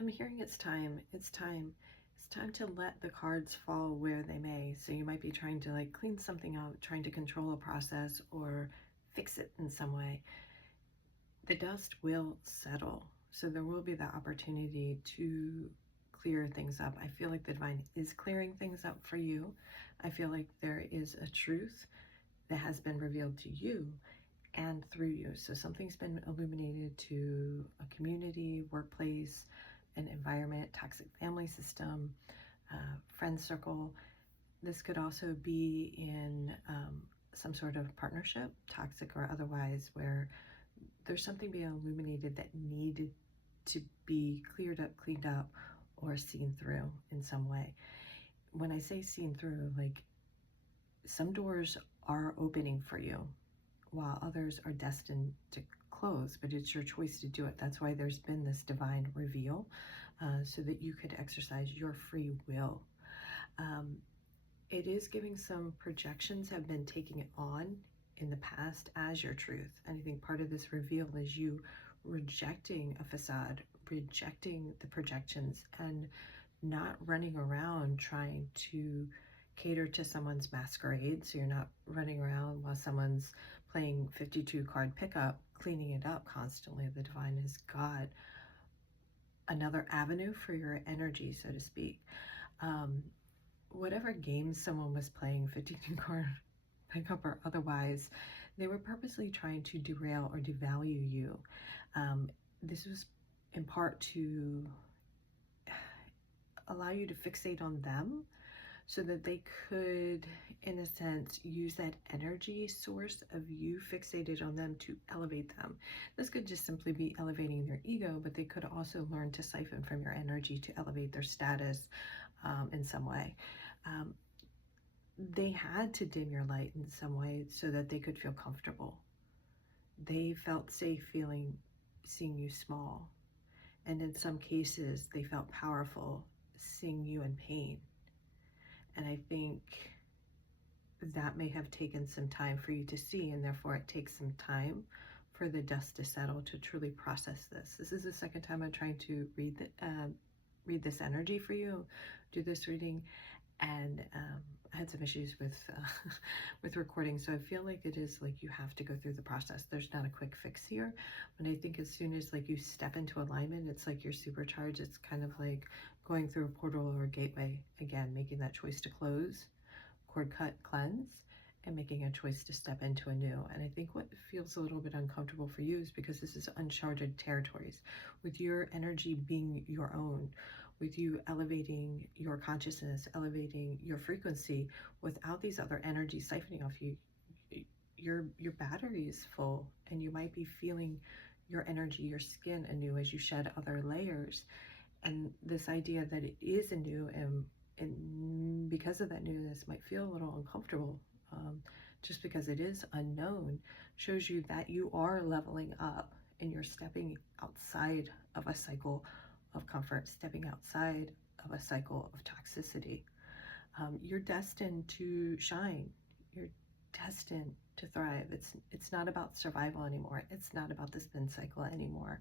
I'm hearing it's time. It's time. It's time to let the cards fall where they may. So you might be trying to like clean something out, trying to control a process or fix it in some way. The dust will settle. So there will be that opportunity to clear things up. I feel like the divine is clearing things up for you. I feel like there is a truth that has been revealed to you and through you. So something's been illuminated to a community, workplace, an environment, toxic family system, friend circle. This could also be in some sort of partnership, toxic or otherwise, where there's something being illuminated that needed to be cleared up, cleaned up, or seen through in some way. When I say seen through, like some doors are opening for you while others are destined to close, but it's your choice to do it. That's why there's been this divine reveal, so that you could exercise your free will. It is giving some projections have been taking it on in the past as your truth. And I think part of this reveal is you rejecting a facade, rejecting the projections, and not running around trying to cater to someone's masquerade. So you're not running around while someone's playing 52 card pickup, cleaning it up constantly. The divine has got another avenue for your energy, so to speak. Whatever games someone was playing, 52 card pickup or otherwise, they were purposely trying to derail or devalue you. This was in part to allow you to fixate on them so that they could, in a sense, use that energy source of you fixated on them to elevate them. This could just simply be elevating their ego, but they could also learn to siphon from your energy to elevate their status in some way. They had to dim your light in some way so that they could feel comfortable. They felt safe seeing you small. And in some cases, they felt powerful seeing you in pain. And I think that may have taken some time for you to see, and therefore it takes some time for the dust to settle to truly process this. This is the second time I'm trying to read this energy for you, do this reading, and I had some issues with with recording, so I feel like it is like you have to go through the process. There's not a quick fix here, but I think as soon as like you step into alignment, it's like you're supercharged. It's kind of like going through a portal or a gateway again, making that choice to close, cord cut, cleanse, and making a choice to step into a new. And I think what feels a little bit uncomfortable for you is because this is uncharted territories, with your energy being your own, with you elevating your consciousness, elevating your frequency without these other energies siphoning off you. Your battery is full, and you might be feeling your energy, your skin anew as you shed other layers. And this idea that it is anew, and because of that newness might feel a little uncomfortable, just because it is unknown, shows you that you are leveling up and you're stepping outside of a cycle of comfort, stepping outside of a cycle of toxicity. You're destined to shine. You're destined to thrive. It's not about survival anymore. It's not about the spin cycle anymore.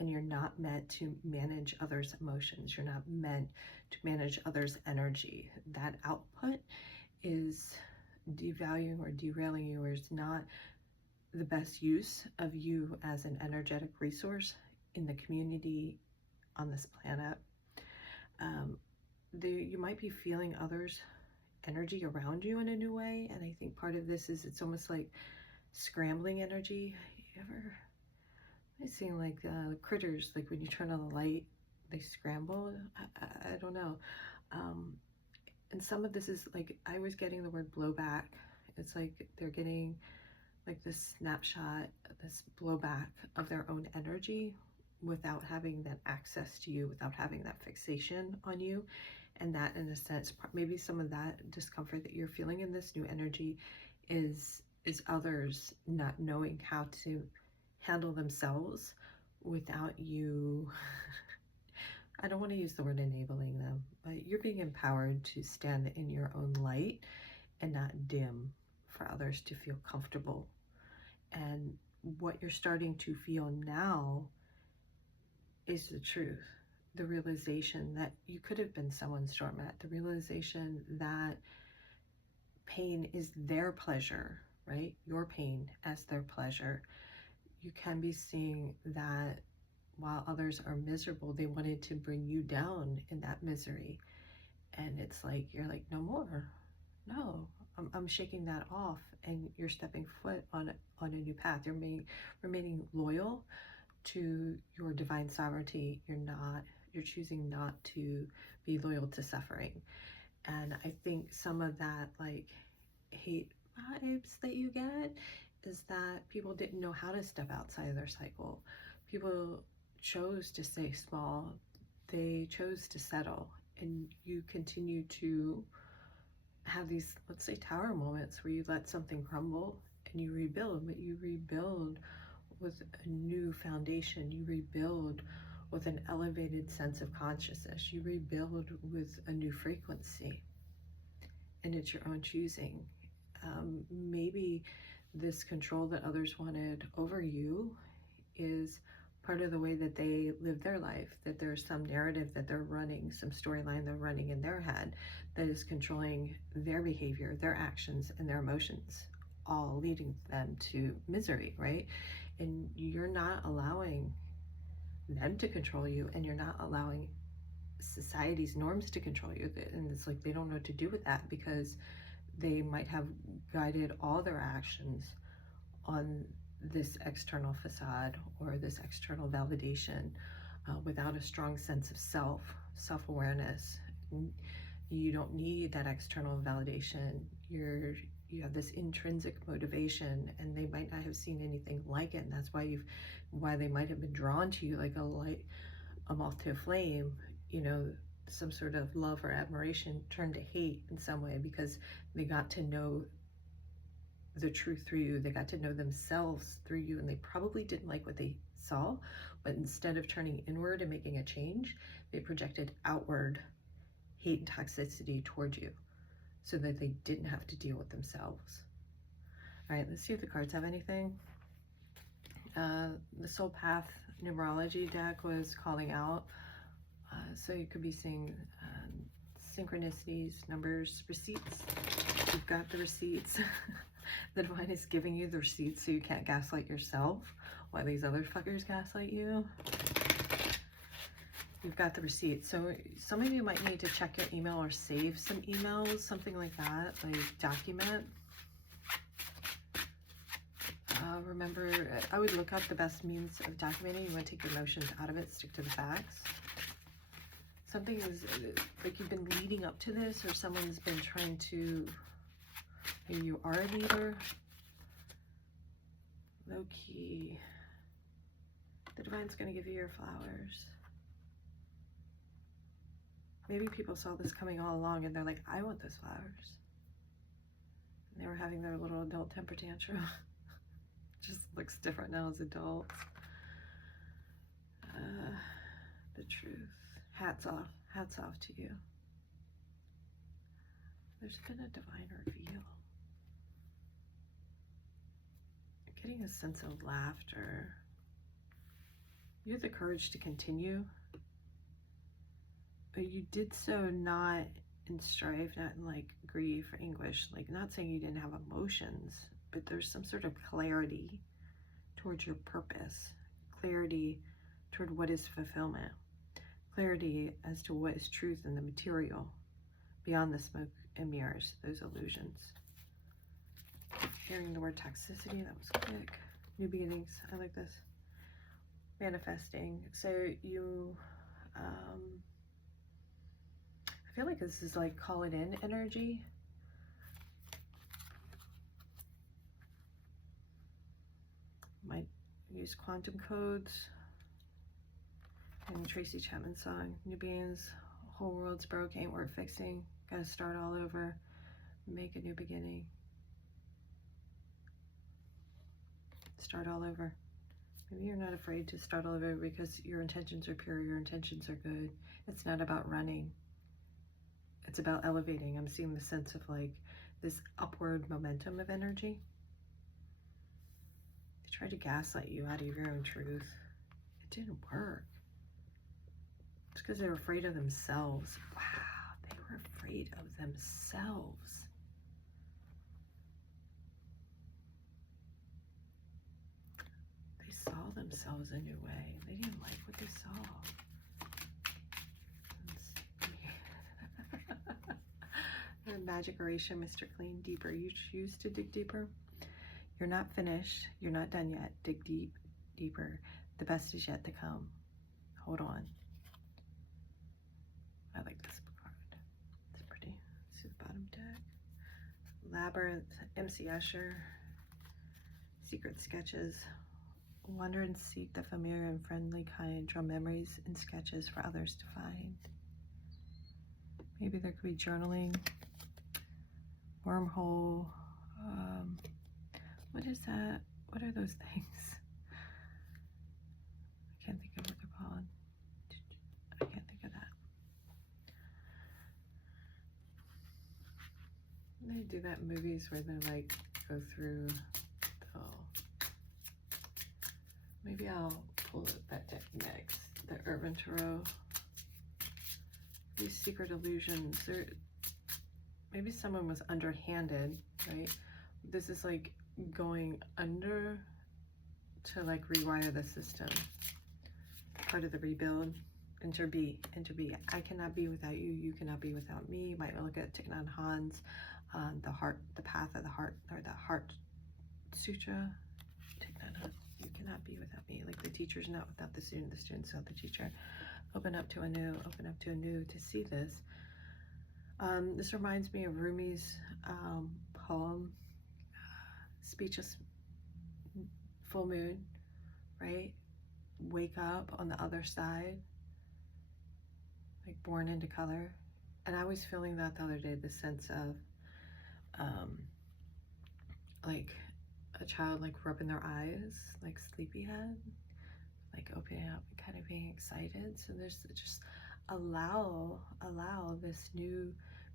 And you're not meant to manage others' emotions. You're not meant to manage others' energy. That output is devaluing or derailing you, or is not the best use of you as an energetic resource in the community on this planet. You might be feeling others' energy around you in a new way, and I think part of this is it's almost like scrambling energy. You ever seen like critters, like when you turn on the light, they scramble? I don't know. And some of this is like, I was getting the word blowback. It's like they're getting like this snapshot, this blowback of their own energy without having that access to you, without having that fixation on you. And that, in a sense, maybe some of that discomfort that you're feeling in this new energy is others not knowing how to handle themselves without you. I don't want to use the word enabling them, but you're being empowered to stand in your own light and not dim for others to feel comfortable. And what you're starting to feel now is the truth. the realization that you could have been someone's doormat, the realization that pain is their pleasure, right? Your pain as their pleasure. You can be seeing that while others are miserable, they wanted to bring you down in that misery. And it's like, you're like, no more. No, I'm shaking that off, and you're stepping foot on a new path. You're remaining loyal to your divine sovereignty. You're choosing not to be loyal to suffering. And I think some of that like hate vibes that you get is that people didn't know how to step outside of their cycle. People chose to stay small. They chose to settle, and you continue to have these, let's say, tower moments where you let something crumble and you rebuild, but you rebuild with a new foundation. You rebuild with an elevated sense of consciousness. You rebuild with a new frequency, and it's your own choosing. Maybe this control that others wanted over you is part of the way that they live their life, that there's some narrative that they're running, some storyline they're running in their head that is controlling their behavior, their actions, and their emotions, all leading them to misery, right? And you're not allowing them to control you, and you're not allowing society's norms to control you. And it's like they don't know what to do with that, because they might have guided all their actions on this external facade or this external validation without a strong sense of self-awareness. You don't need that external validation. You have this intrinsic motivation, and they might not have seen anything like it, and that's why they might have been drawn to you like a moth to a flame, some sort of love or admiration turned to hate in some way, because they got to know the truth through you. They got to know themselves through you, and they probably didn't like what they saw, but instead of turning inward and making a change, they projected outward hate and toxicity towards you so that they didn't have to deal with themselves. All right, let's see if the cards have anything. The Soul Path numerology deck was calling out, so you could be seeing synchronicities, numbers, receipts. You've got the receipts. The divine is giving you the receipts so you can't gaslight yourself while these other fuckers gaslight you. You've got the receipts. So some of you might need to check your email or save some emails, something like that, like document. Remember, I would look up the best means of documenting. You want to take your emotions out of it, stick to the facts. Something is like you've been leading up to this, or someone's been trying to, maybe you are a leader. Low key. The divine's going to give you your flowers. Maybe people saw this coming all along and they're like, I want those flowers. And they were having their little adult temper tantrum. Just looks different now as adults. The truth. Hats off to you. There's been a divine reveal. I'm getting a sense of laughter. You have the courage to continue, but you did so not in strife, not in like grief or anguish, like not saying you didn't have emotions, but there's some sort of clarity towards your purpose, clarity toward what is fulfillment, clarity as to what is truth in the material, beyond the smoke and mirrors, those illusions. Hearing the word toxicity, that was quick. New beginnings, I like this. Manifesting. So you, I feel like this is like call it in energy. Might use quantum codes. And Tracy Chapman song, new beings, whole world's broke, ain't worth fixing. Gotta start all over, make a new beginning. Start all over. Maybe you're not afraid to start all over because your intentions are pure, your intentions are good. It's not about running. It's about elevating. I'm seeing the sense of like this upward momentum of energy. They tried to gaslight you out of your own truth. It didn't work. It's because they were afraid of themselves. Wow, they were afraid of themselves. They saw themselves a new way. They didn't like what they saw. The magic oration, Mr. Clean, deeper. You choose to dig deeper. You're not finished. You're not done yet. Dig deep, deeper. The best is yet to come. Hold on. I like this card. It's pretty. Let's see the bottom deck. Labyrinth, MC Escher. Secret sketches. Wander and seek the familiar and friendly kind. Draw memories and sketches for others to find. Maybe there could be journaling. Wormhole. What is that? What are those things? I can't think of what they're called. I can't think of that. They do that in movies where they like go through the... Maybe I'll pull that deck next. The Urban Tarot. These secret illusions. Maybe someone was underhanded, right? This is like going under to like rewire the system. Part of the rebuild. Enter B. I cannot be without you. You cannot be without me. You might look at Thich Nhat Hanh's the heart, the path of the heart, or the heart sutra. Thich Nhat Hanh. You cannot be without me. Like the teacher's not without the student's without the teacher. Open up to a new, to see this. This reminds me of Rumi's poem, Speechless Full Moon, right? Wake up on the other side, like born into color. And I was feeling that the other day, the sense of like a child like rubbing their eyes, like sleepyhead, like opening up and kind of being excited. So there's just allow this new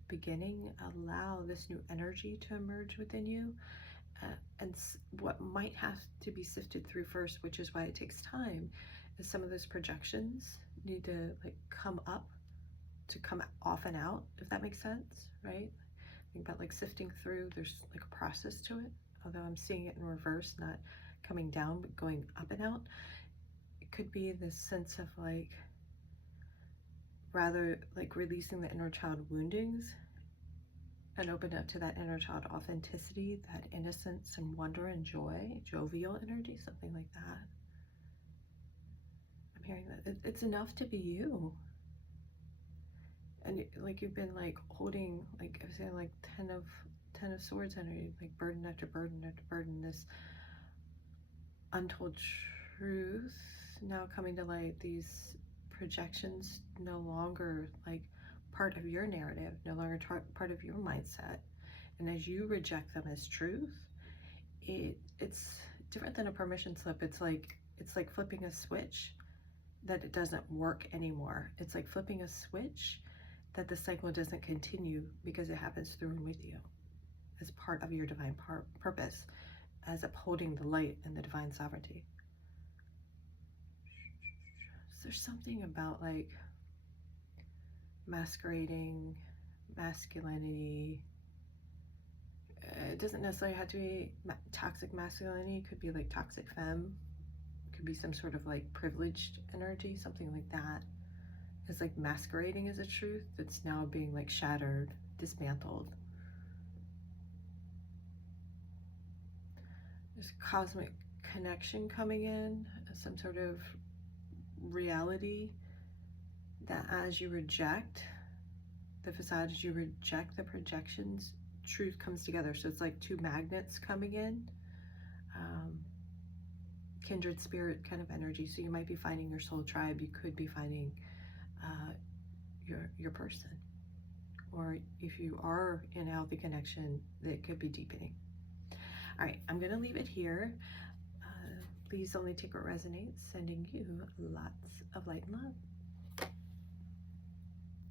beginning, allow this new energy to emerge within you. And what might have to be sifted through first, which is why it takes time, is some of those projections need to like come up to come off and out, if that makes sense, right? Think about like sifting through, there's like a process to it, although I'm seeing it in reverse, not coming down, but going up and out. It could be this sense of like, rather like releasing the inner child woundings and open up to that inner child authenticity, that innocence and wonder and joy, jovial energy, something like that. I'm hearing that. It's enough to be you. And like you've been like holding, like I was saying, like 10 of swords energy, like burden after burden after burden, this untold truth now coming to light, these projections no longer like part of your narrative, no longer part of your mindset. And as you reject them as truth, it's different than a permission slip. It's like flipping a switch that it doesn't work anymore. It's like flipping a switch that the cycle doesn't continue because it happens through and with you as part of your divine purpose, as upholding the light and the divine sovereignty. So there's something about like masquerading, masculinity. It doesn't necessarily have to be toxic masculinity. It could be like toxic femme. It could be some sort of like privileged energy, something like that. It's like masquerading as a truth that's now being like shattered, dismantled. There's cosmic connection coming in, some sort of reality that as you reject the facade, as you reject the projections, truth comes together. So it's like two magnets coming in, kindred spirit kind of energy. So you might be finding your soul tribe. You could be finding your person, or if you are in a healthy connection, that could be deepening. All right, I'm gonna leave it here. Please only take what resonates. Sending you lots of light and love.